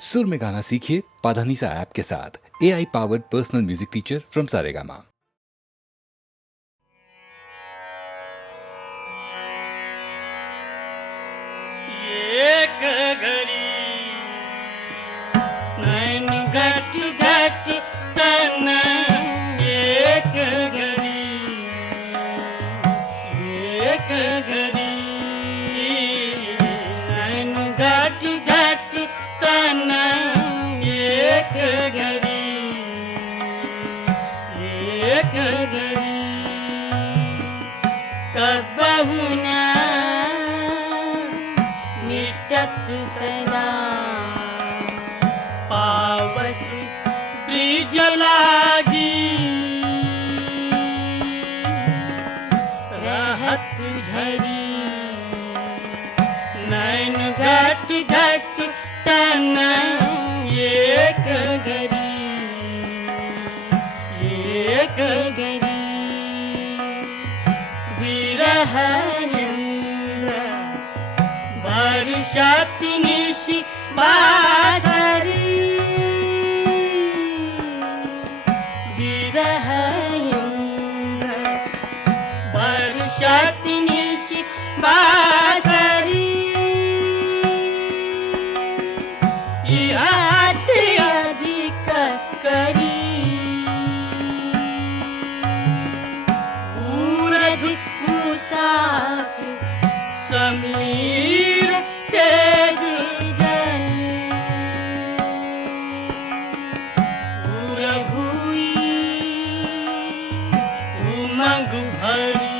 सुर में गाना सीखिए पाधानीसा ऐप के साथ। AI powered personal music teacher from Saregama. एक घड़ी नैन घट घट तन एक घड़ी नैन घट घट तन एक घड़ी कबहु न मिटत सदा पावस ब्रिज लागी रहत झरी नैन घट घट तन एक घड़ी विरह वर्षात निशि बासरी विरह वर्षात निशि बासरी इहात अधिक करी ऊरध उसास समीर तेज जल उर भुई उमंग भरी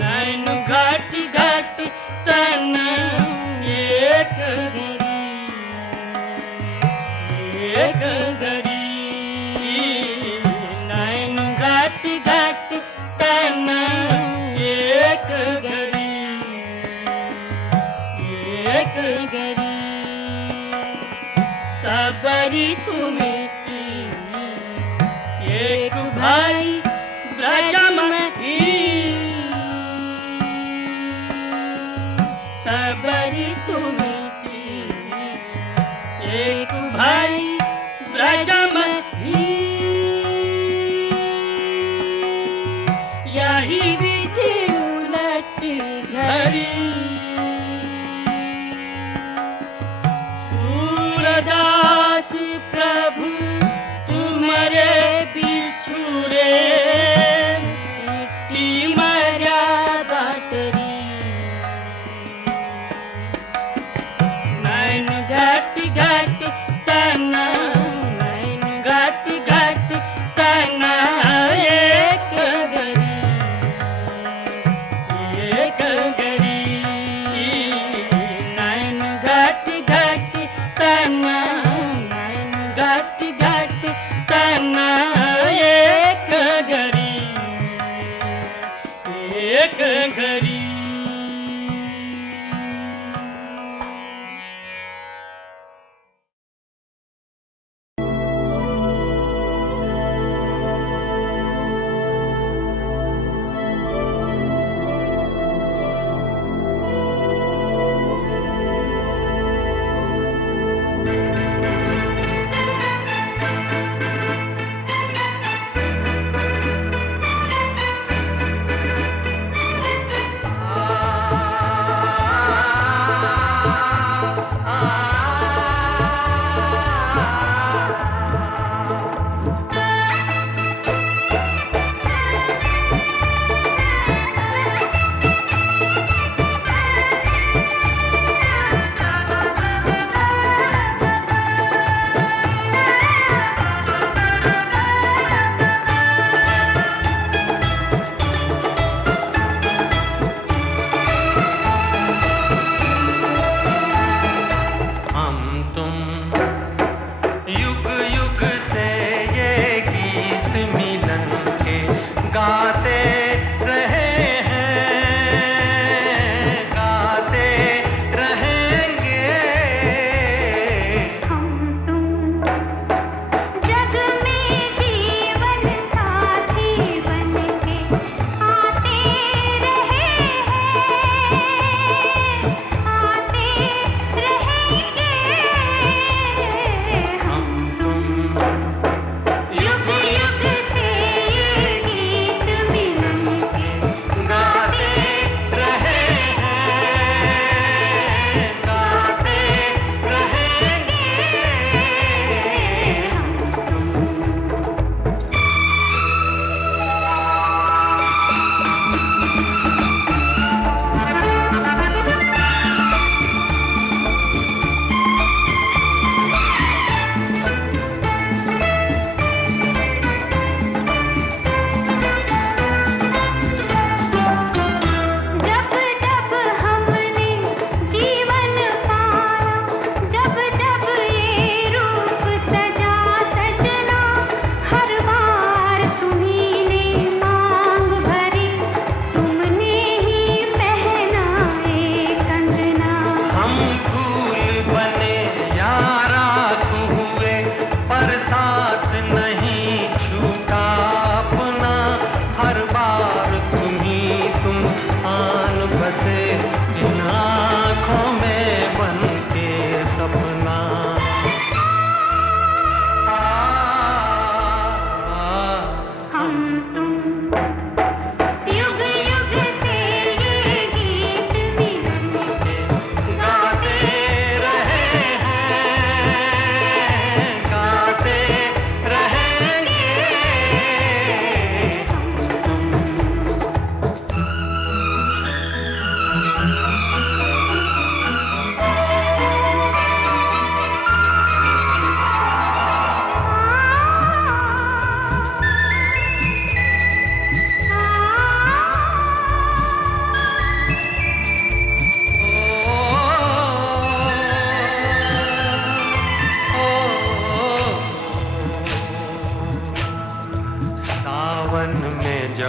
नैन घट घट तन एक घड़ी नैन घट घट तन एक घड़ी सबरी तुम्हें एक भाई ब्रजम सबरी तुम्हें एक भाई ब्रजम यही विधि उलट घड़ी सूरदास प्रभु तुम्हारे बिछुरे मर्यादा टरी नैन घट घट तन नैन घट घट तन एक घड़ी नैन घट घट तन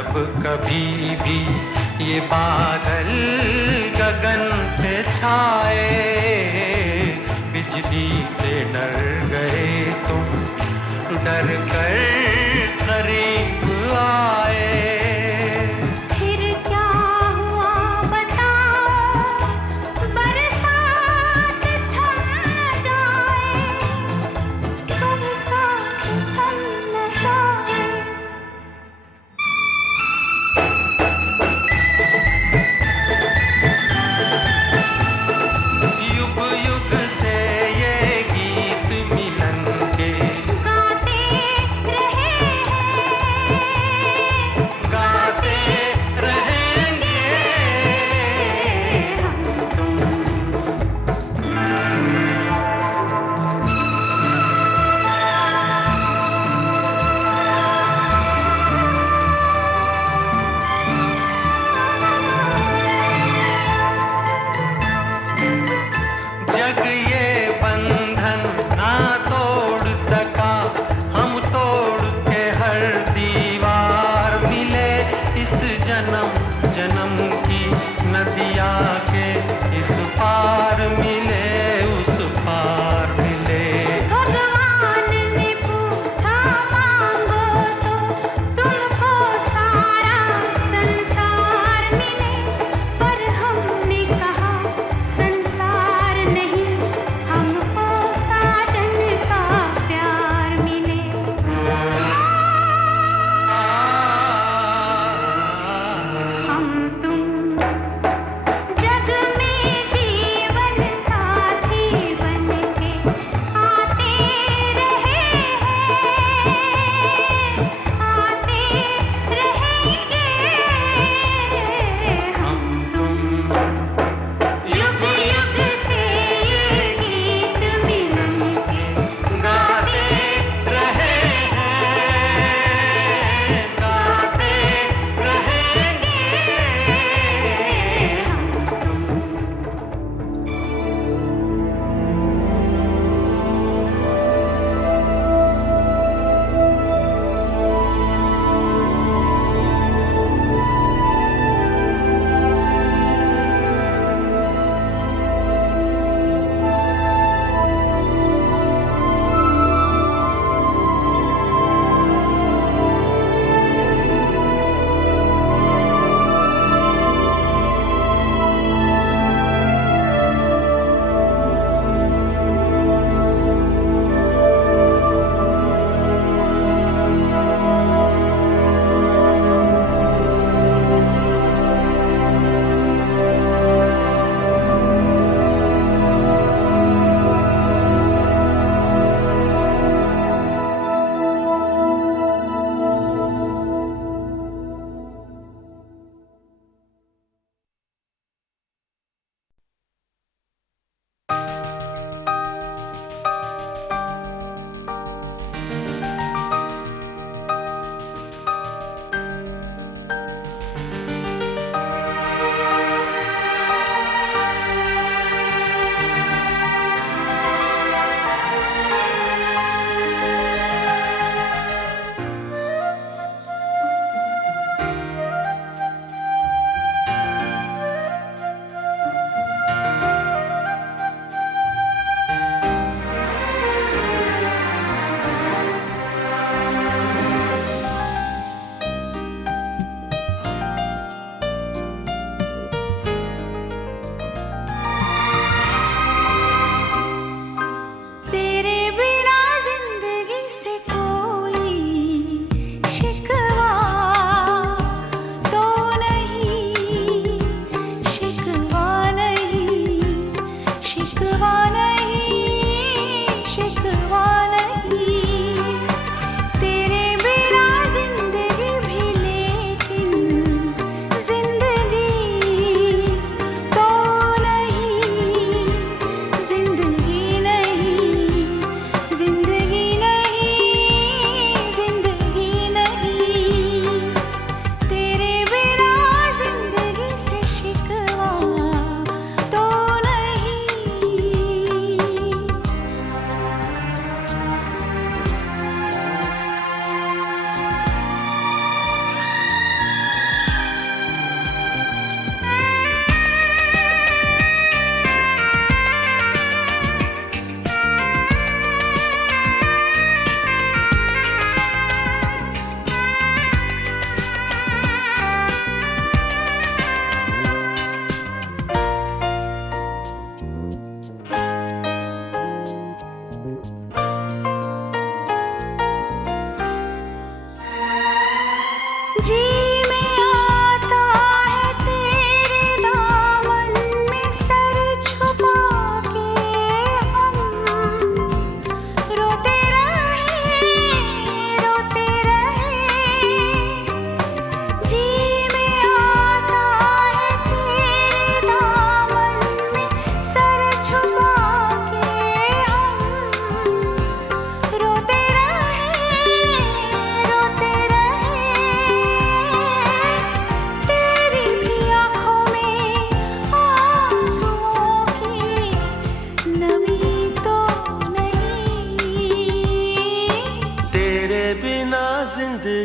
जब कभी भी ये बादल गगन पे छाए, बिजली से डर गए तुम, डर कर करीब आए। फिर क्या हुआ बताओ, बरसात थम जाए, तुम साथ थम न जाए। युग युग से ये गीत मिलन के गाते रहे हैं, गाते रहेंगे हम तुम। जग ये बंधन ना तोड़ सका, हम तोड़ के हर दीवार मिले। इस जन्म जन्म की नदिया के इस पार मिले, उस पार मिले। भगवान ने पूछा मांगो तो तुमको सारा संसार मिले, पर हमने कहा संसार नहीं, हम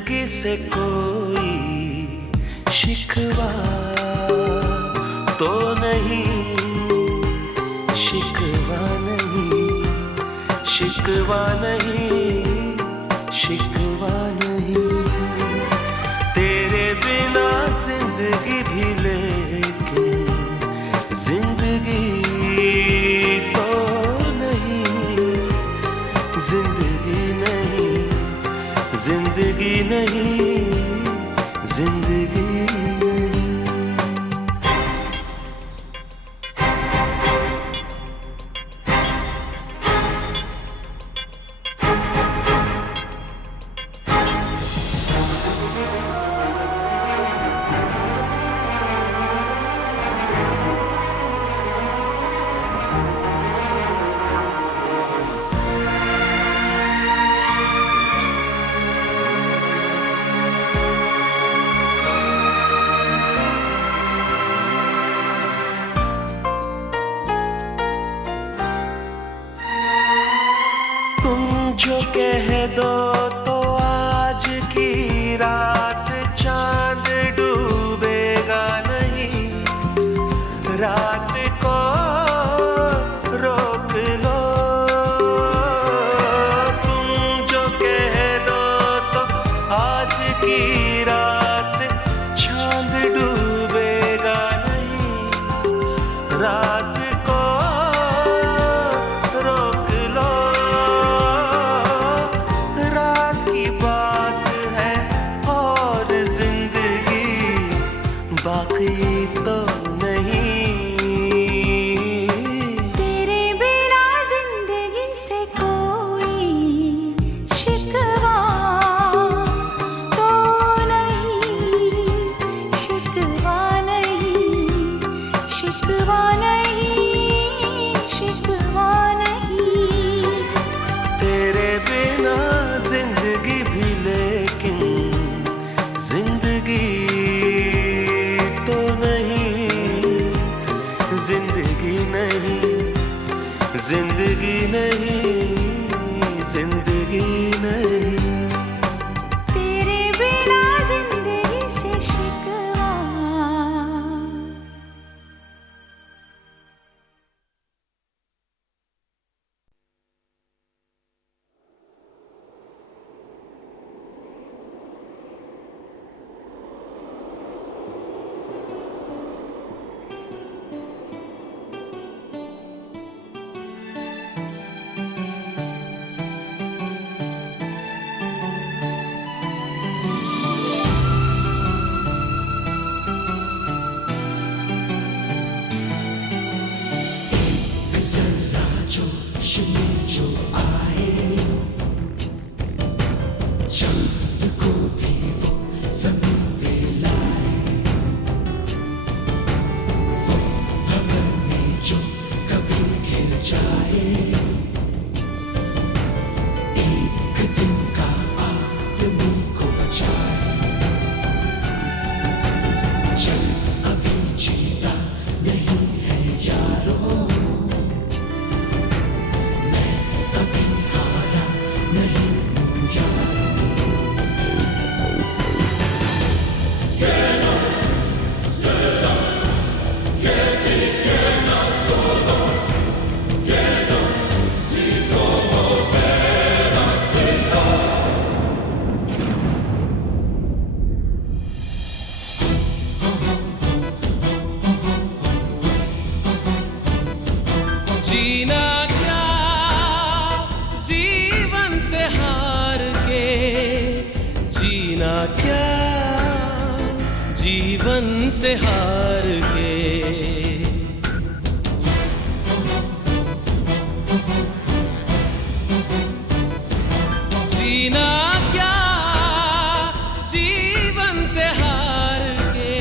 जिंदगी से कोई शिकवा तो नहीं, शिकवा नहीं, शिकवा नहीं, शिकवा नहीं। तेरे बिना जिंदगी भी लेकिन जिंदगी तो नहीं, जिंदगी नहीं, जिंदगी नहीं, जिंदगी नहीं। जो कह दो तो आज की रात चांद डूबेगा नहीं, रात को रोक लो। तुम जो कह दो तो आज की रात चांद डूबेगा नहीं, रात को रोक लो। बाकी तो नहीं, तेरे बिना जिंदगी से कोई शिकवा तो नहीं, शिकवा नहीं, शिकवा नहीं, शिकवा नहीं। तेरे बिना जिंदगी भी लेकिन जिंदगी तो नहीं, जिंदगी नहीं, जिंदगी नहीं, जिंदगी नहीं। तेरे बिना जिंदगी से शिकवा। जीना क्या जीवन से हार के, जीना क्या जीवन से हार के। जीना क्या जीवन से हार के,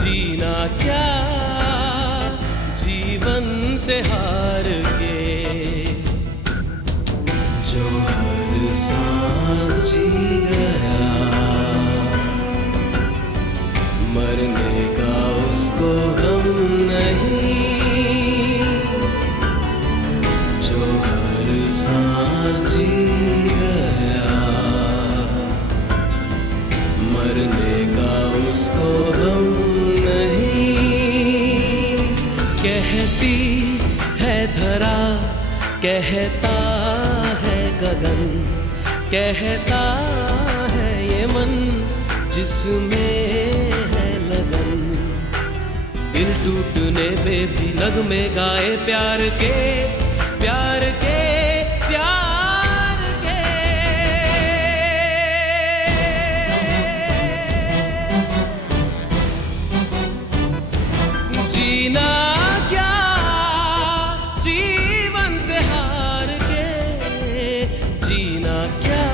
जीना क्या जीवन से हार के। जो हर सांस जी गया, मरने का उसको गम नहीं। जो हर सांस जी गया, उसको गम नहीं। कहती है धरा, कहता है गगन, कहता है ये मन जिसमें है लगन। दिल टूटने पे भी नगमे गाए प्यार के, प्यार के, प्यार के। जीना क्या जीवन से हार के, जीना क्या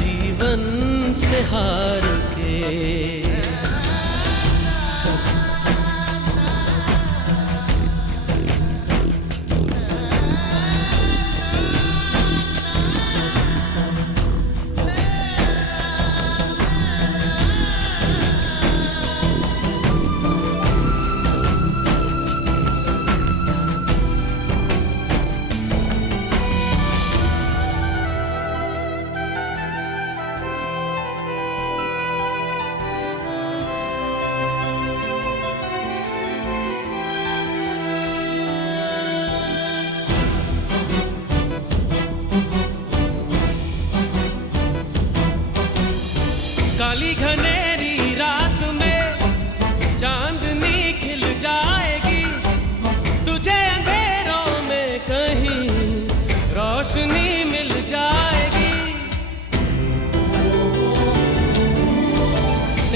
जीवन से हार के। काली घनेरी रात में चांदनी खिल जाएगी, तुझे अंधेरों में कहीं रोशनी मिल जाएगी।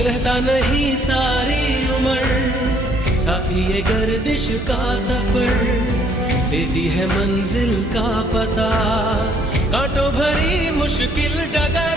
रहता नहीं सारी उम्र साथी ये गर्दिश का सफर, देती है मंजिल का पता कांटों भरी मुश्किल डगर।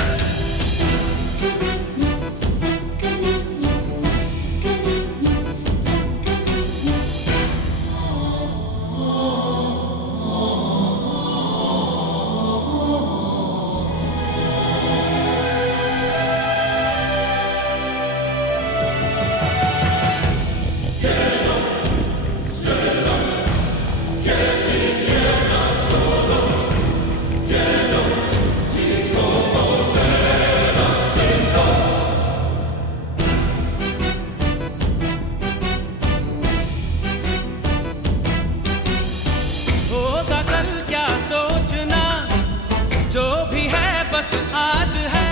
जो भी है बस आज है,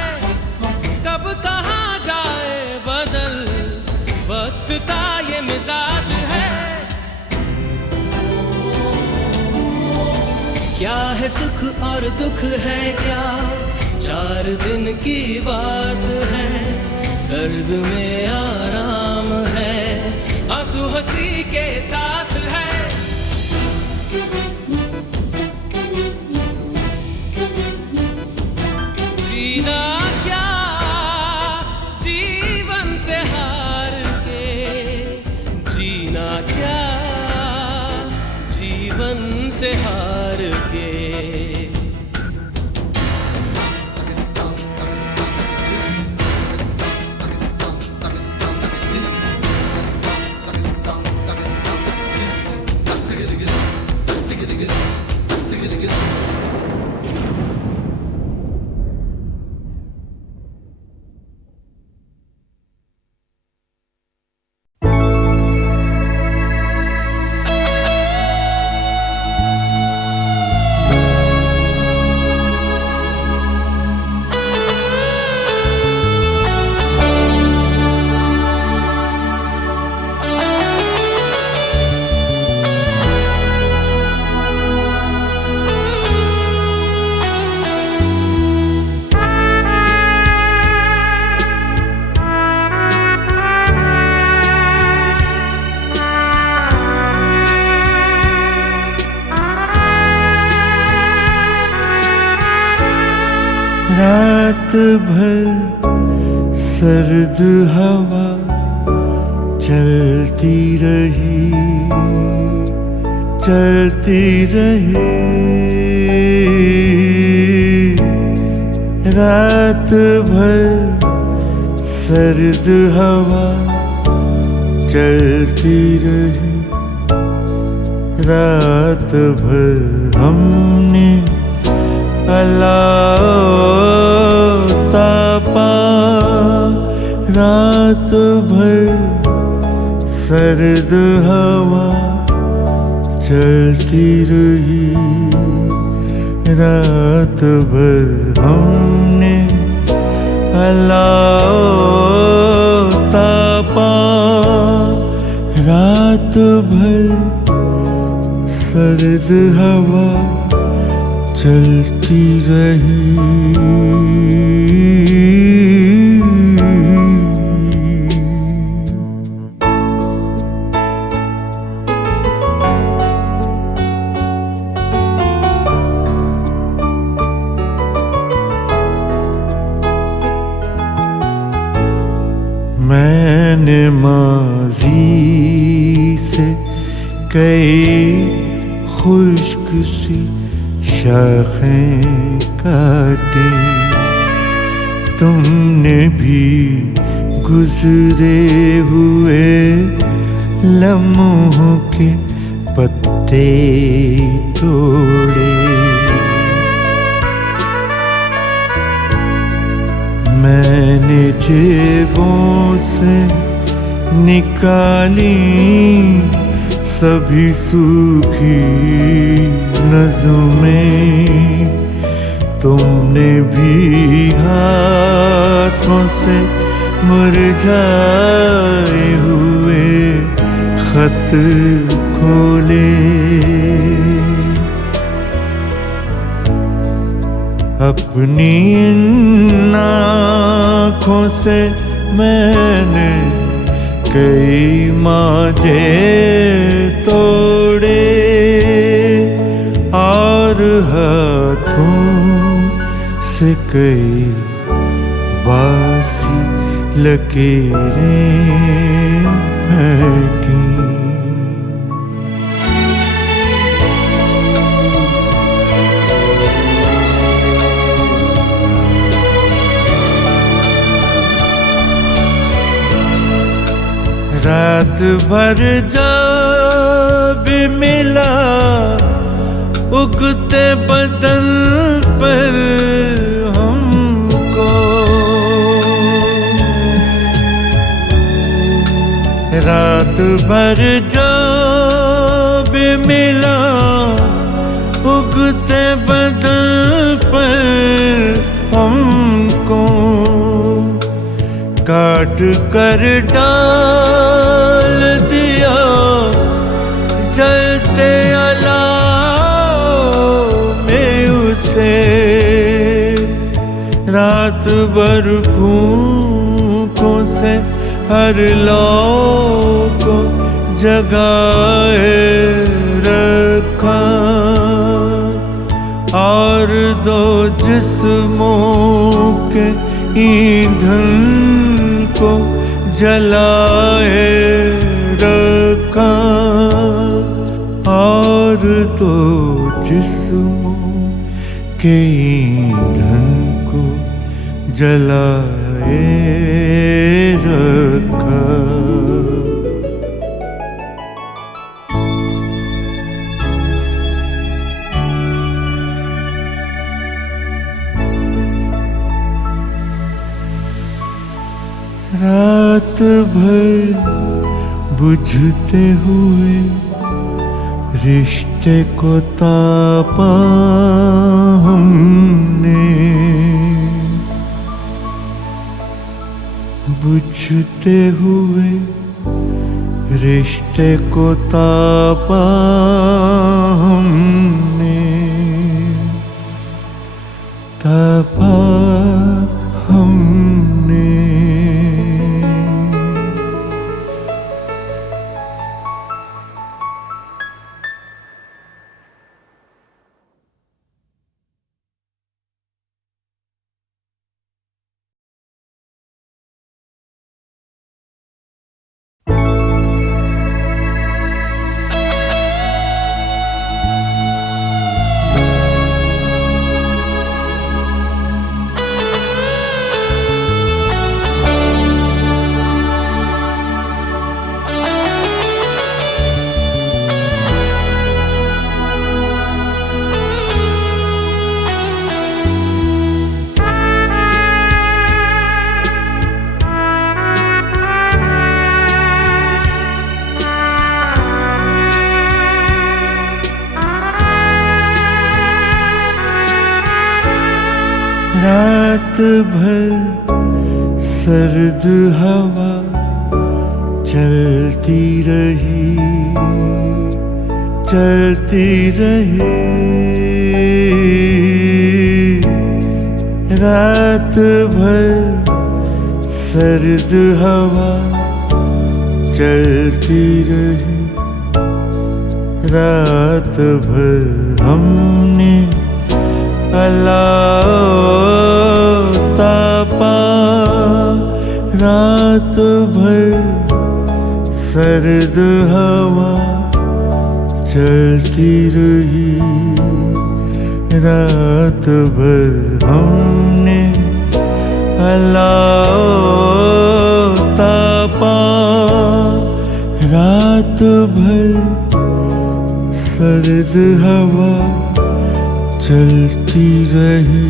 कब कहाँ जाए बदल वक्त का ये मिजाज है। क्या है सुख और दुख है क्या, 4 दिन की बात है। दर्द में आराम है, आंसू हंसी के साथ है। जीना क्या जीवन से हार के, जीना क्या जीवन से हार के। रात भर सर्द हवा चलती रही, चलती रही। रात भर सर्द हवा चलती रही, रात भर हमने अलातापा रात भर सर्द हवा चलती रही, रात भर हमने अलाव तापा, रात भर सर्द हवा चलती रही। मैंने माज़ी से कई खुश्क सी शाखें काटी, तुमने भी गुजरे हुए लम्हों के पत्ते तोड़े। मैंने जेबों से निकाली सभी सूखी नज़्में, तुमने भी हाथों से मुरझाए हुए खत खोले। अपनी इन आँखों से मैंने कई मांझे तोड़े और हाथों से कई बासी लकीरें फेंकी। रात भर जब मिला उगते बदन पर हमको, रात भर जब मिला उगते बदन पर हमको, काट कर डाल दिया जलते अलाव में उसे। रात भर भूखों से हर लौ को जगाए रखा और दो जिस्मों के ईंधन को जलाए रखा और दो जिस्मों के ईंधन को जलाए रखा। रात भर बुझते हुए रिश्ते को तापा हमने, बुझते हुए रिश्ते को तापा हमने, तापा हमने। रात भर सर्द हवा चलती रही, चलती रही। रात भर सर्द हवा चलती रही। रात भर हमने अलातापा, रात भर सर्द हवा चलती रही। रात भर हमने अलातापा, रात भर सर्द हवा चलती रही।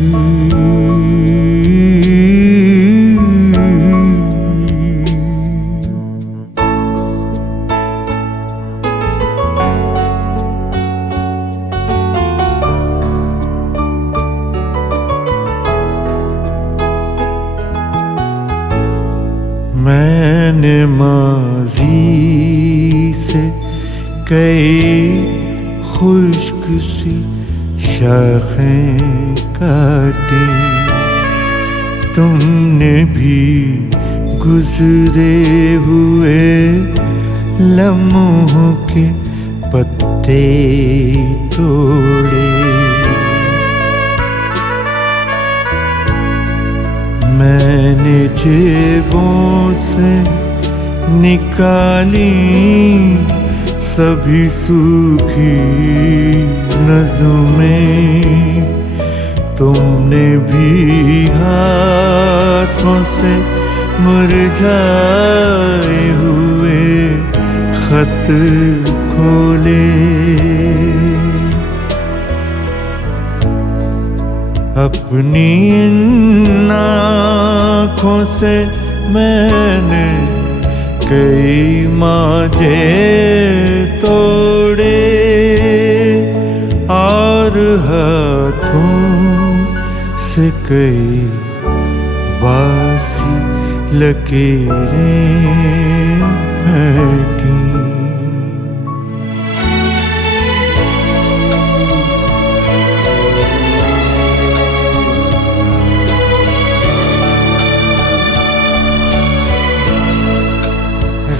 मैंने माज़ी से कई खुश्क सी शाखें काटी, तुमने भी गुजरे हुए लम्हों के पत्ते तोड़े। मैंने जेबों से निकाली सभी सूखी नज़्में, तुमने भी हाथों से मुरझाए हुए खत खोले। अपनी इन आँखों से मैंने कई मांझे तोड़े और हाथों से कई बासी लकीरें फेंकी।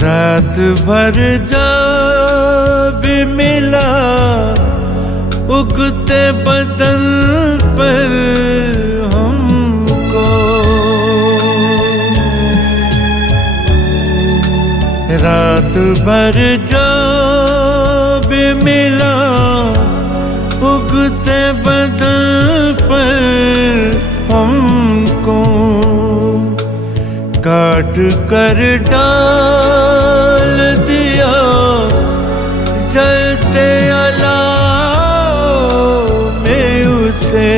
रात भर जब मिला उगते बदन पर हमको, रात भर जब मिला उगते बदन पर हमको, काट कर डाल दिया जलते अलाव में उसे।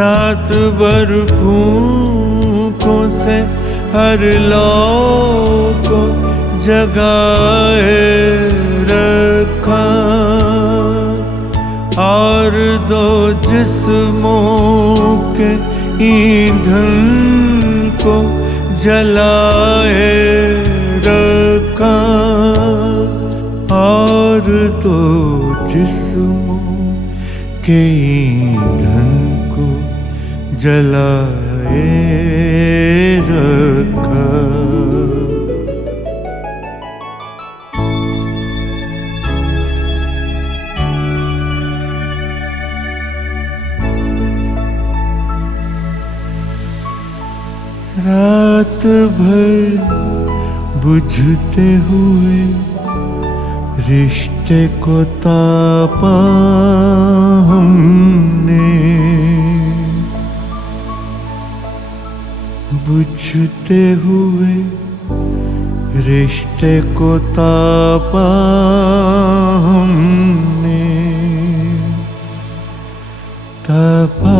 रात भर भूखों से हर लौ को जगाए रखा और दो जिस्मों के ईंधन को जलाए रखा और दो जिस्मों के ईंधन को जलाए रखा। रात भर बुझते हुए रिश्ते को तापा हमने, बुझते हुए रिश्ते को तापा हमने, तापा